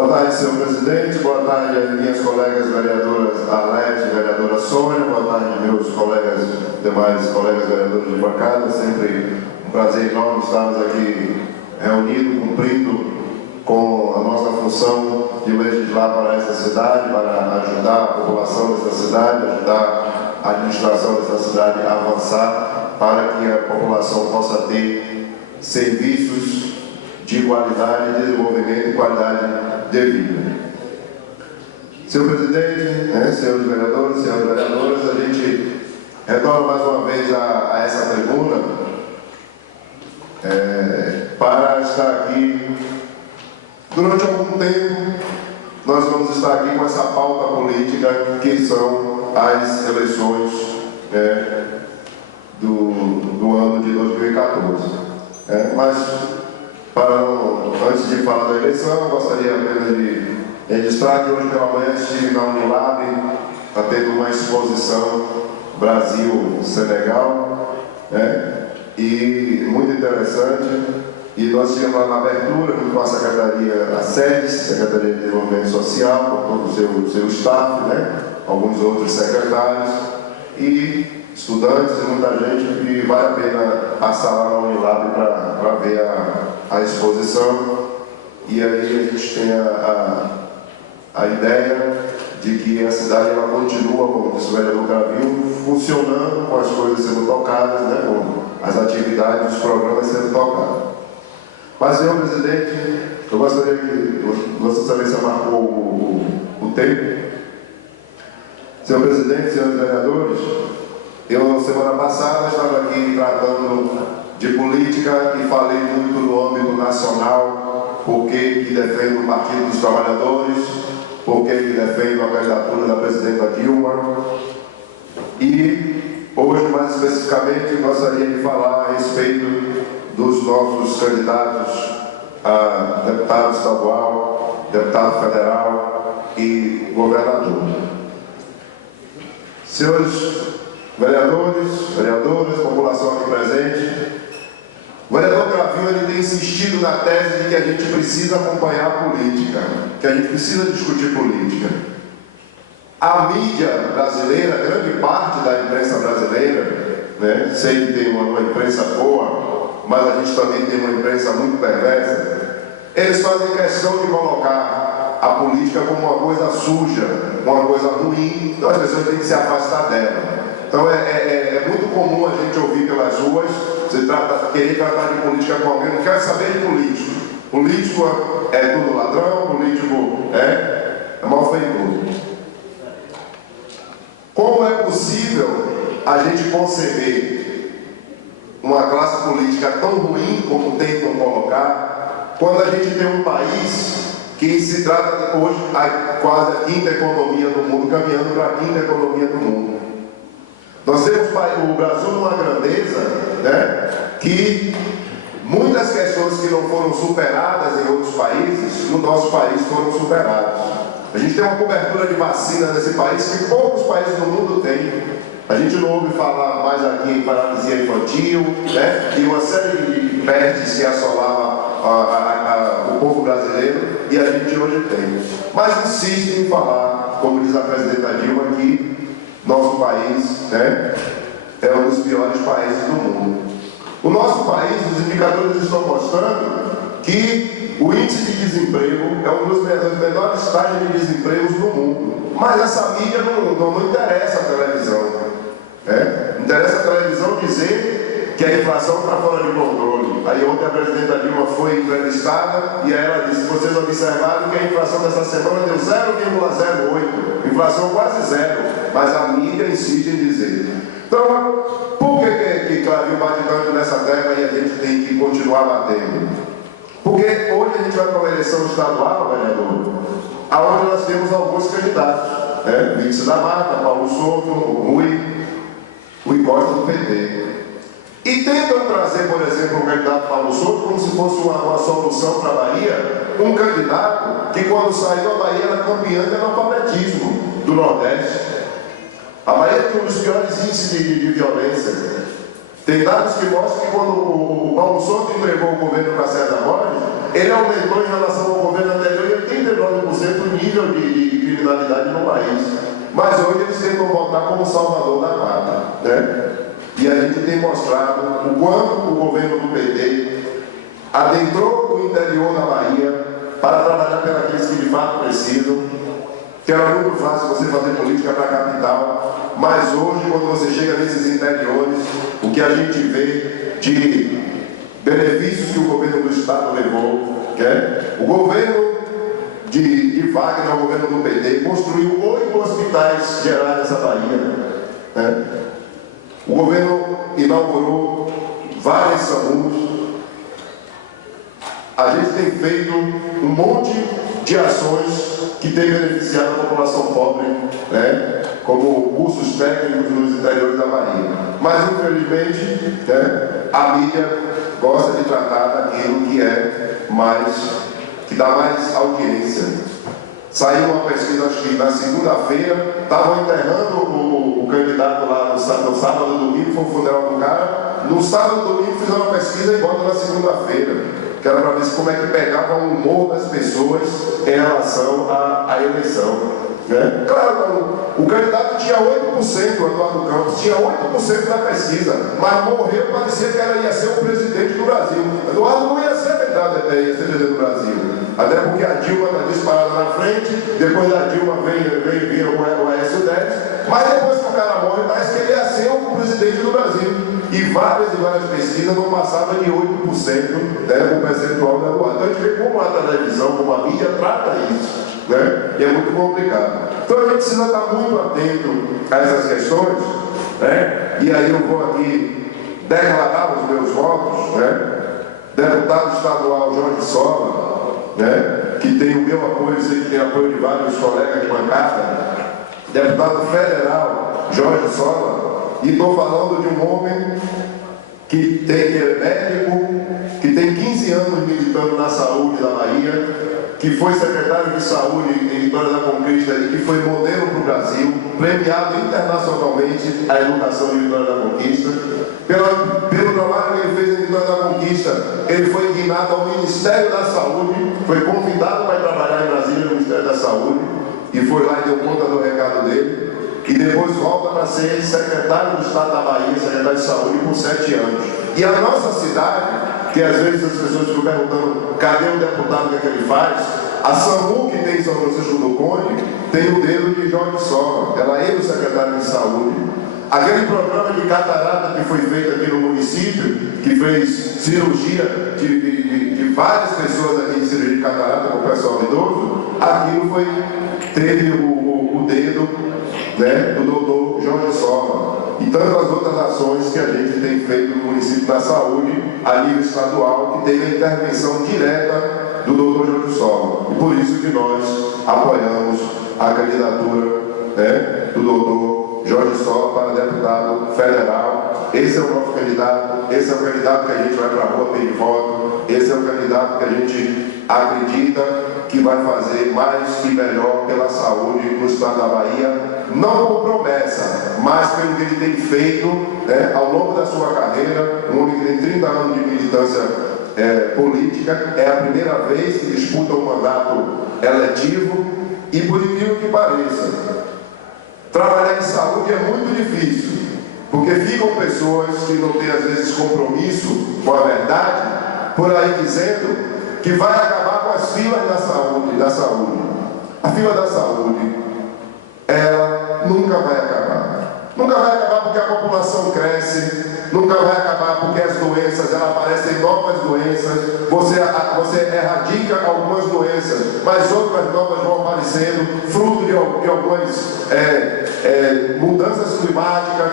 Boa tarde, senhor presidente. Boa tarde, minhas colegas vereadoras Alete e vereadora Sônia. Boa tarde, meus colegas, demais colegas vereadores de bancada. Sempre um prazer enorme estarmos aqui reunidos, cumprindo com a nossa função de legislar para essa cidade, para ajudar a população dessa cidade, ajudar a administração dessa cidade a avançar para que a população possa ter serviços de qualidade, desenvolvimento e qualidade de vida. Senhor presidente, senhores vereadores, senhoras vereadoras, a gente retorna mais uma vez a essa tribuna para estar aqui. Durante algum tempo, nós vamos estar aqui com essa pauta política que são as eleições do ano de 2014. Mas, antes de falar da eleição, eu gostaria apenas de registrar que hoje pela manhã estive na Unilab, está tendo uma exposição Brasil-Senegal, e muito interessante. E nós tivemos lá na abertura, junto com a Secretaria, a SEDES, Secretaria de Desenvolvimento Social, com todo o seu staff, alguns outros secretários, e estudantes e muita gente, que vale a pena passar lá na Unilab para ver a exposição. E aí a gente tem a ideia de que a cidade ela continua, como disse o vereador Cravil, funcionando, com as coisas sendo tocadas, com as atividades, os programas sendo tocados. Mas, senhor presidente, eu gostaria que Vossa Excelência marcou o tempo. Senhor presidente, senhores vereadores, eu, semana passada, estava aqui tratando de política e falei muito no âmbito nacional, porque que defendo o Partido dos Trabalhadores, porque que defendo a candidatura da presidenta Dilma. E hoje, mais especificamente, gostaria de falar a respeito dos nossos candidatos a deputado estadual, deputado federal e governador. Senhores vereadores, vereadoras, população aqui presente, o vereador Cravil ele tem insistido na tese de que a gente precisa acompanhar a política, que a gente precisa discutir política. A mídia brasileira, grande parte da imprensa brasileira, sei que tem uma imprensa boa, mas a gente também tem uma imprensa muito perversa, eles fazem questão de colocar a política como uma coisa suja, uma coisa ruim, então as pessoas têm que se afastar dela. Então é muito comum a gente ouvir pelas ruas, você querer tratar de política com alguém, não quer saber de político. Político é tudo ladrão, político é mal feito. Como é possível a gente conceber uma classe política tão ruim como tentam colocar, quando a gente tem um país que se trata hoje quase a quinta economia do mundo, caminhando para a quinta economia do mundo. Nós temos o Brasil numa grandeza, que muitas questões que não foram superadas em outros países, no nosso país foram superadas. A gente tem uma cobertura de vacina nesse país que poucos países do mundo têm. A gente não ouve falar mais aqui em paralisia infantil, e uma série de pestes que assolavam o povo brasileiro, e a gente hoje tem. Mas insiste em falar, como diz a presidenta Dilma, que nosso país é um dos piores países do mundo. O nosso país, os indicadores estão mostrando que o índice de desemprego é um dos menores taxas de desemprego do mundo. Mas essa mídia não interessa a televisão. Interessa a televisão dizer que a inflação está fora de controle. Aí ontem a presidenta Dilma foi entrevistada e ela disse: vocês observaram que a inflação dessa semana deu 0,08, inflação quase zero, mas a mídia insiste em dizer. Então, por que Cravil bate tanto nessa tecla e a gente tem que continuar batendo? Porque hoje a gente vai para uma eleição estadual, vereador, aonde nós temos alguns candidatos, Vítor da Mata, Paulo Souto, Rui Costa do PT. E tentam trazer, por exemplo, o candidato Paulo Souto como se fosse uma solução para a Bahia, um candidato que quando saiu a Bahia era campeã de analfabetismo do Nordeste. A Bahia tem um dos piores índices de violência. Tem dados que mostram que quando o Paulo Souto entregou o governo para César Borges, ele aumentou em relação ao governo anterior em 89% o nível de criminalidade no país. Mas hoje eles tentam voltar como salvador da pátria, né? E a gente tem mostrado o quanto o governo do PT adentrou o interior da Bahia para trabalhar pelos que de fato precisam, que era muito fácil você fazer política para a capital, mas hoje, quando você chega nesses interiores, o que a gente vê de benefícios que o governo do Estado levou, né? O governo de Wagner, o governo do PT, construiu 8 hospitais gerais nessa Bahia, né? O governo inaugurou várias SAMUs. A gente tem feito um monte de ações que tem beneficiado a população pobre, né? Como cursos técnicos nos interiores da Bahia. Mas, infelizmente, né, a mídia gosta de tratar daquilo que é mais, que dá mais audiência. Saiu uma pesquisa, acho que na segunda-feira, estavam enterrando o candidato lá no sábado e domingo, foi o funeral do cara. No sábado e domingo fizeram uma pesquisa e volta na segunda-feira, que era para ver como é que pegava o humor das pessoas em relação à eleição. Né? Claro, o candidato tinha 8%, o Eduardo Campos, tinha 8% da pesquisa, mas morreu, parecia que ia ser o presidente do Brasil. Eduardo não ia ser candidato, ia ser presidente do Brasil. Até porque a Dilma está disparada na frente, depois da Dilma veio o Aécio Neves, mas depois que o cara morre, parece que ele ia ser o presidente do Brasil. E várias pesquisas não passavam de 8%, né, o percentual da Eduardo. Então a gente vê como a televisão, como a mídia trata isso. Né? E é muito complicado. Então a gente precisa estar muito atento a essas questões, né? E aí eu vou aqui declarar os meus votos, né? Deputado estadual Jorge Sola, né? Que tem o meu apoio, sei que tem apoio de vários colegas de bancada. Deputado federal Jorge Sola, e estou falando de um homem que é médico, que tem 15 anos militando na saúde da Bahia, que foi secretário de saúde em Vitória da Conquista e que foi modelo para o Brasil, premiado internacionalmente a educação de Vitória da Conquista. Pelo trabalho que ele fez em Vitória da Conquista, ele foi indignado ao Ministério da Saúde, foi convidado para trabalhar em Brasília no Ministério da Saúde, e foi lá e deu conta do recado dele, e depois volta para ser secretário do Estado da Bahia, secretário de Saúde, por 7 anos. E a nossa cidade, que às vezes as pessoas ficam perguntando cadê o deputado, o que é que ele faz? A SAMU, que tem em São Francisco do Conde, tem o dedo de Jorge Sola, ela é o secretário de saúde. Aquele programa de catarata que foi feito aqui no município, que fez cirurgia de várias pessoas aqui de cirurgia de catarata com o pessoal idoso, aquilo teve o dedo, né, do doutor Jorge Sola. E tantas outras ações que a gente tem feito no município da saúde, a nível estadual, que teve a intervenção direta do doutor Jorge Sola. E por isso que nós apoiamos a candidatura, né, do doutor Jorge Sola para deputado federal. Esse é o nosso candidato, esse é o candidato que a gente vai para a rua pedir voto, esse é o candidato que a gente acredita que vai fazer mais e melhor pela saúde no estado da Bahia, não com promessa, mas pelo que ele tem feito, né, ao longo da sua carreira. Um homem que tem 30 anos de militância política, é a primeira vez que disputa um mandato eletivo, e por incrível que pareça, trabalhar em saúde é muito difícil, porque ficam pessoas que não têm às vezes compromisso com a verdade, por aí dizendo que vai acabar com as filas da saúde. A fila da saúde, ela nunca vai acabar. Nunca vai acabar porque a população cresce, nunca vai acabar porque as doenças, aparecem novas doenças, você erradica algumas doenças, mas outras novas vão aparecendo, fruto de algumas mudanças climáticas,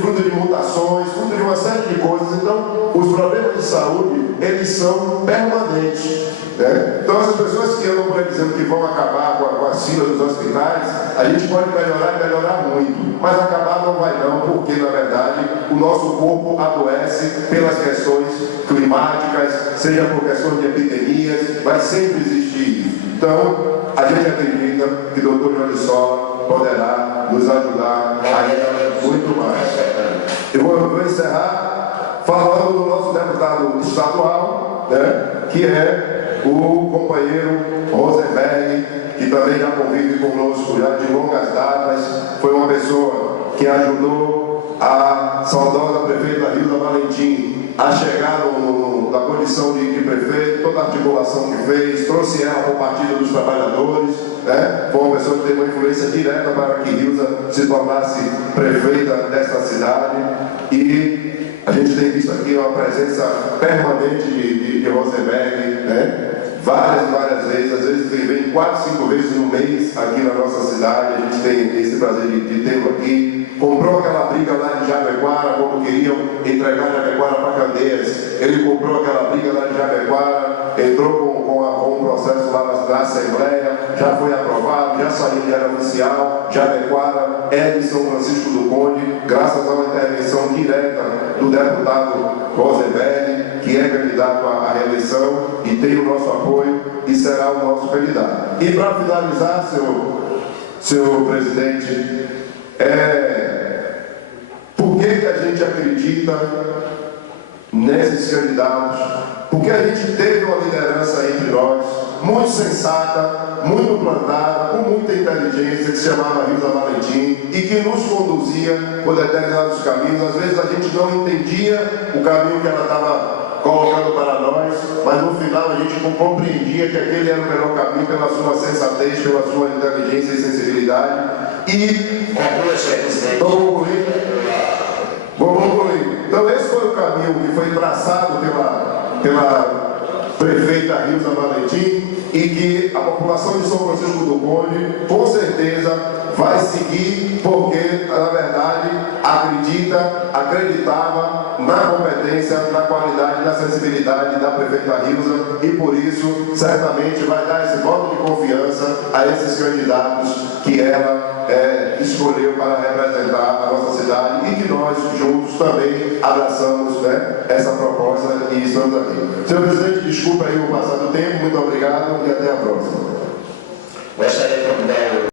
fruto de mutações, fruto de uma série de coisas. Então, os problemas de saúde, eles são permanentes. Né? Então, as pessoas que andam por aí dizendo que vão acabar com as filas dos hospitais, a gente pode melhorar e melhorar muito, mas acabar não vai não, porque na verdade o nosso corpo adoece pelas questões climáticas, seja por questões de epidemias, vai sempre existir isso. Então, a gente acredita que o Dr. Jorge Sola poderá nos ajudar ainda muito mais. Eu vou encerrar falando do nosso deputado estadual, né, que é o companheiro Rosenberg, que também já convive conosco já de longas datas, foi uma pessoa que ajudou a saudosa prefeita Hilda Valentim a chegar na condição de prefeito, toda a articulação que fez, trouxe ela para o Partido dos Trabalhadores, né? Foi uma pessoa que teve uma influência direta para que Hilda se tornasse prefeita desta cidade, e a gente tem visto aqui uma presença permanente de Rosenberg, né? Várias vezes, às vezes vem 4, 5 vezes no mês aqui na nossa cidade. A gente tem esse prazer de tê-lo aqui. Comprou aquela briga lá de Jabequara, quando queriam entregar Jabequara para Candeias. Ele comprou aquela briga lá de Jabequara, entrou com um processo lá na Assembleia, já foi aprovado, já saiu de área oficial. Jabequara é de São Francisco do Conde, graças a uma intervenção direta do deputado Rosenberg, que é candidato à reeleição e tem o nosso apoio e será o nosso candidato. E para finalizar, senhor presidente, por que a gente acredita nesses candidatos? Porque a gente teve uma liderança entre nós, muito sensata, muito plantada, com muita inteligência, que se chamava Hilda Valentim, e que nos conduzia por determinados caminhos. Às vezes a gente não entendia o caminho que ela estava colocando para nós, mas no final a gente compreendia que aquele era o melhor caminho pela sua sensatez, pela sua inteligência e sensibilidade. E vou concluir. Então esse foi o caminho que foi traçado pela prefeita Hilda Valentim, e que a população de São Francisco do Conde, com certeza, vai seguir, porque, na verdade, acreditava na competência, na qualidade, na sensibilidade da prefeita Hilda, e por isso, certamente, vai dar esse voto de confiança a esses candidatos que ela escolheu para representar a nossa cidade, e que nós, juntos, também abraçamos, né, essa proposta e estamos aqui. Senhor presidente, desculpa aí o passar do tempo, muito obrigado e até a próxima.